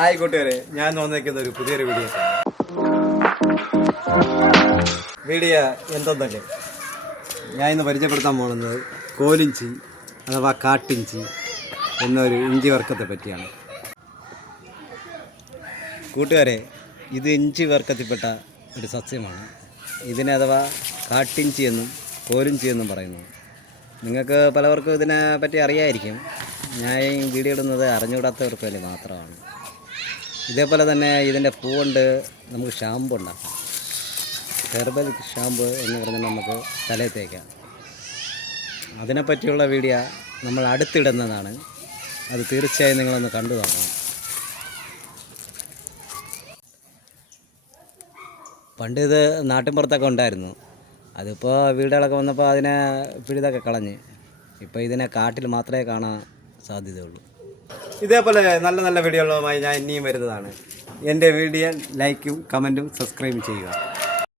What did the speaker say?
ആയിക്കോട്ടെ, ഞാൻ വന്നേക്കുന്ന ഒരു പുതിയൊരു വീഡിയോ എന്തെന്നല്ലേ, ഞാൻ ഇന്ന് പരിചയപ്പെടുത്താൻ പോകുന്നത് കോലിഞ്ചി അഥവാ കാട്ടിഞ്ചി എന്നൊരു ഇഞ്ചി വർക്കത്തെ പറ്റിയാണ്. കൂട്ടുകാരെ, ഇത് ഇഞ്ചി വർക്കത്തിൽപ്പെട്ട ഒരു സസ്യമാണ്. ഇതിനെ അഥവാ കാട്ടിഞ്ചി എന്നും കോലിഞ്ചി എന്നും പറയുന്നു. നിങ്ങൾക്ക് പലവർക്കും ഇതിനെ പറ്റി അറിയായിരിക്കും. ഞാൻ ഈ വീഡിയോ ഇടുന്നത് അറിഞ്ഞുകൂടാത്തവർക്ക് വേണ്ടി മാത്രമാണ്. ഇതേപോലെ തന്നെ ഇതിൻ്റെ പൂ കൊണ്ട് നമുക്ക് ഷാമ്പു ഉണ്ടാക്കാം. ഹെർബൽ ഷാമ്പു എന്ന് പറഞ്ഞാൽ നമുക്ക് തലയിൽ തേക്കാം. അതിനെപ്പറ്റിയുള്ള വീഡിയോ നമ്മൾ അടുത്തിടുന്നതാണ്. അത് തീർച്ചയായും നിങ്ങളൊന്ന് കണ്ടു നോക്കണം. പണ്ട് ഇത് നാട്ടിൻപുറത്തൊക്കെ ഉണ്ടായിരുന്നു. അതിപ്പോൾ വീടുകളൊക്കെ വന്നപ്പോൾ അതിനെ പിഴുതൊക്കെ കളഞ്ഞ് ഇപ്പോൾ ഇതിനെ കാട്ടിൽ മാത്രമേ കാണാൻ സാധ്യതയുള്ളൂ. ഇതേപോലെ നല്ല നല്ല വീഡിയോകളുമായി ഞാൻ ഇനിയും വരുന്നതാണ്. എൻ്റെ വീഡിയോ ലൈക്കും കമൻറ്റും സബ്സ്ക്രൈബും ചെയ്യുക.